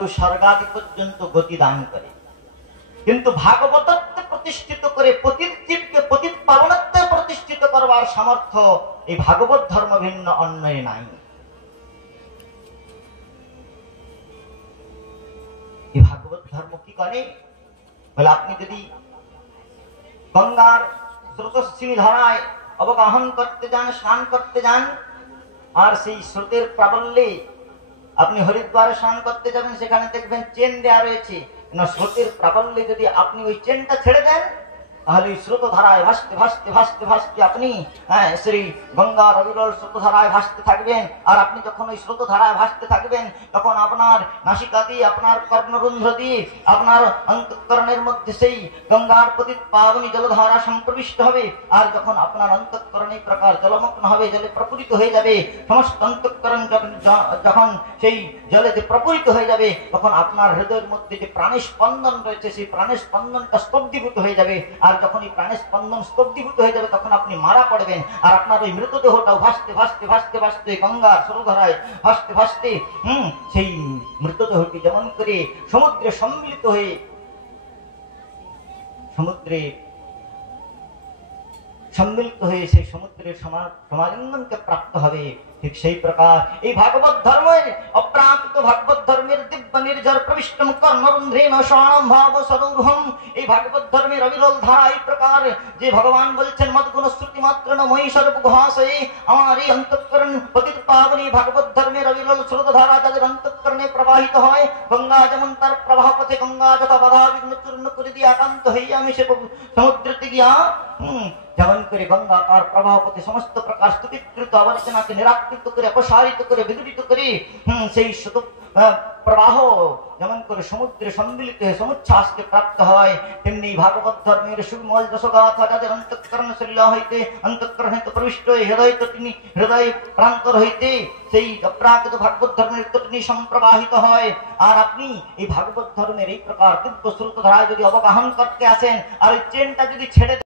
স্বর্গাদি পর্যন্ত গতি দান করে, কিন্তু ভাগবতত্বে প্রতিষ্ঠিত করে পতিত জীবকে পতিত পাবনত্বে প্রতিষ্ঠিত করবার সামর্থ্য এই ভাগবত ধর্ম ভিন্ন অন্যে নাই। এই ভাগবত ধর্ম কি করে বলে, আপনি যদি গঙ্গার স্রোতস্বিনী ধারায় অবগাহন করতে যান, স্নান করতে যান, আর সেই স্রোতের প্রাবল্যে আপনি হরিদ্বারে স্নান করতে যাবেন, সেখানে দেখবেন চেন দেওয়া রয়েছে। স্রোতের প্রাবল্যে যদি আপনি ওই চেনটা ছেড়ে দেন, তাহলে ওই স্রোত ধারায় ভাসতে ভাসতে ভাসতে ভাসতে আপনি শ্রী গঙ্গার অবিরল স্রোত ধারায় ভাসতে থাকবেন। আর আপনি যখন ওই স্রোত ধারায় ভাসতে থাকবেন, তখন আপনার নাসিকা দিয়ে, আপনার কর্ণরন্ধ্র দিয়ে, আপনার অন্তঃকরণের মধ্যে সেই গঙ্গার পতিত পাবনী জলধারা সম্প্রবিষ্ট হবে। আর যখন আপনার অন্তঃকরণ এই প্রকার জলমগ্ন হবে, জলে প্রপুরিত হয়ে যাবে, সমস্ত অন্তঃকরণ যখন সেই জলে যে প্রপুরিত হয়ে যাবে, তখন আপনার হৃদয়ের মধ্যে যে প্রাণের স্পন্দন রয়েছে, সেই প্রাণের স্পন্দনটা স্তব্ধীভূত হয়ে যাবে। আর যখন এই প্রাণের স্পন্দন স্তব্ধীভূত হয়ে যাবে, তখন আপনি মারা পড়বেন। আর আপনার ওই মৃতদেহটাও ভাসতে ভাসতে ভাসতে ভাসতে গঙ্গার স্রোতধারায় ভাসতে ভাসতে সেই মৃতদেহটি যেমন করে সমুদ্রে সম্মিলিত হয়ে সেই সমুদ্রের সমালিঙ্গনকে প্রাপ্ত হবে, ঠিক সেই প্রকার এই ভাগবত ধর্মের অপ্রাকৃত ভাগবত ধর্মের দিব্য নির্জর প্রবিষ্টম কর্ণরন্ধ্রেণ স্বয়ং ভাব সরূঢ়ম, এই ভাগবত ধর্মের অবিরল ধারা এই প্রকার যে ভগবান বলছেন মদ্গুণ শ্রুতি মাত্র নময়ী সর্বঘাসয়ে, আমার এই অন্তঃকরণ পতিত পাবনী ভাগবত ধর্মের অবিরল স্রোত ধারা যাদের অন্তঃকরণে প্রবাহিত হয়, গঙ্গা যেমন তার প্রবাহ পথে গঙ্গা যথা বাধা বিঘ্ন চূর্ণ করে দিয়ে একান্ত হইয়া আমি সে সমুদ্রতে গিয়া যেমন করে গঙ্গা তার প্রবাহ পথে সমস্ত প্রকার স্তূপীকৃত আবর্জনাকে নিরাকৃত করে, অপসারিত করে, বিদূরিত করে সেই প্রবাহ যেমন করে সমুদ্রে সম্মিলিত হয়ে সমুচ্ছ্বাসকে প্রাপ্ত হয়, তেমনি ভাগবত ধর্মের সুমল যশোগাথা যাদের অন্তঃকরণ শরীর হইতে, অন্তঃকরণ হইতে প্রবিষ্ট হৃদয় তটিনী, হৃদয় প্রান্তর হইতে সেই অপ্রাকৃত ভাগবত ধর্মের তটিনী সম্প্রবাহিত হয়। আর আপনি এই ভাগবত ধর্মের এই প্রকার দিব্য স্রোত ধারায় যদি অবগাহন করতে আসেন, আর ওই চেনটা যদি ছেড়ে